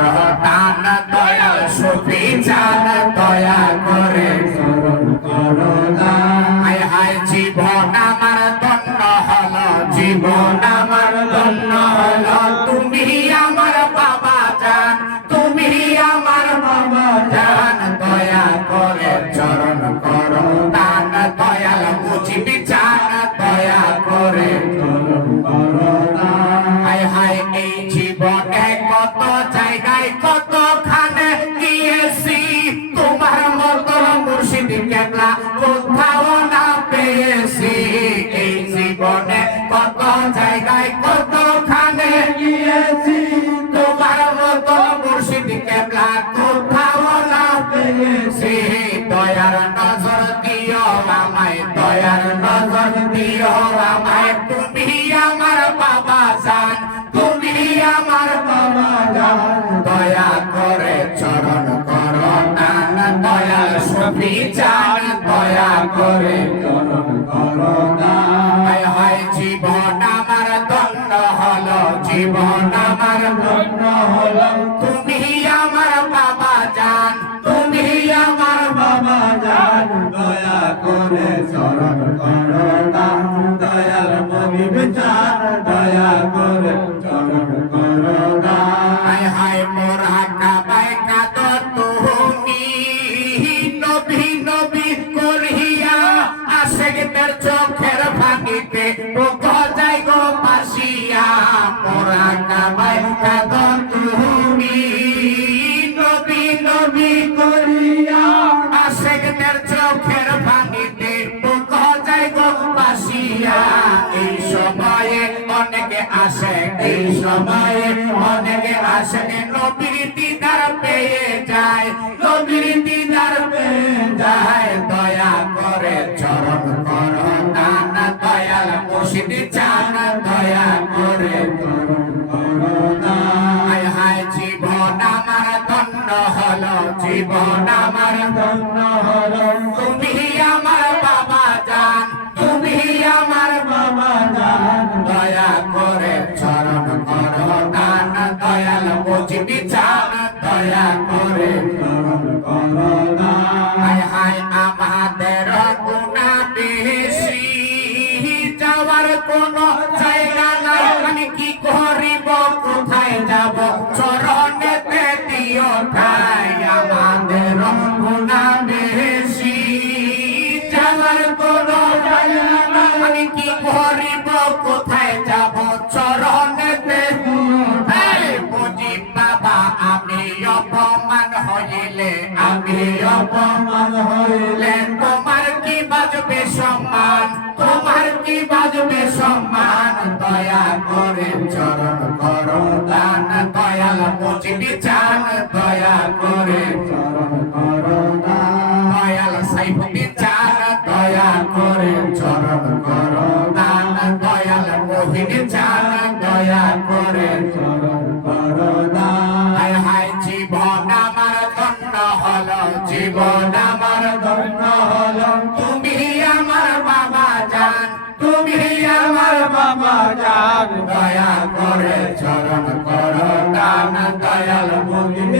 করো দান দয়াল সুফি চান দয়া করে চরণ করো দান হায় হায় জীবন আমার ধন্য হলো জীবন আমার ধন্য হলো তুমি আমার বাবা জান তুমি আমার বাবা জান দয়া করে চরণ করো দান দয়াল বুঝবি চান দয়া করে চরণ করো দান হায় হায় এই জীবনে কত জায়গায় কতখানে গিয়েছি তোমার মতো মুর্শিদ কেবলা কোথাও না পেয়েছি এই জীবনে কত জায়গায় কতখানে গিয়েছি তোমার মতো মুর্শিদ কেবলা কোথাও না পেয়েছি দয়ার নজর দিও আমায় দয়ার নজর দিও আমায় তুমি আমার বাবা জান তুমি আমার বাবা জান দয়া করে চরণ করো দান দয়াল সুফি চান দয়া করে চরণ করো দান হায় হায় জীবন আমার ধন্য হলো জীবন আমার ধন্য হলো তুমি আমার বাবা জান তুমি আমার বাবা জান দয়া করে চরণ করো দান দয়াল মনিব চান দয়া করে চরণ করো দান হায় হায় মোর হাকাবাই কাদো তুমি নবী নবী করিয়া আশিকদের চোখের ভাঙিতে মুখ যায় গো পাশিয়া মোর হাকাবাই কাদো তুমি নবী নবী করিয়া আশিকদের চোখের ভাঙিতে মুখ যায় গো পাশিয়া এই সময়ে অনেকে আসে এই সময়ে অনেকে আসে নবীর দিদার পেয়ে যায় নবীর দিদার পেয়ে যায় দয়া করে চরণ করো দান দয়াল মুর্শিদ চান দয়া করে চরণ করো হায় হায় জীবন আমার ধন্য হলো জীবন আমার ধন্য হলো তুমি আমার বাবা জান তুমি আমার বাবা জান দয়া করে চরণ করো দান দয়াল বুঝবি চান দয়া করে চরণ করো হায় হায় আমাদের গুনাহ বেশি যাওয়ার কোনো জায়গা নাই আমি কি করিব কোথায় যাব চরণেতে দিও ঠাই আমাদের গুনাহ বেশি যাওয়ার কোনো জায়গা নাই আমি কি করিব কোথায় যাব চরণেতে মুজিব বাবা আমি অপমান হইলে তোমার কি বাজবে সম্মান তোমার কি বাজবে সম্মান দয়া করে চরণ করো দান দয়াল মুজিবি চান দয়া করে চরণ করো দয়াল সাইফুদ্দিন চান দয়া করে চরণ করো দান দয়াল মোহিনী চান দয়া করে চরণ করো হায় হায় জীবন আমার ধন্য হলো জীবন আমার ধন্য হলো তুমি আমার বাবা জান তুমি আমার বাবা জান দয়া করে চরণ করো দান দয়াল মুজিব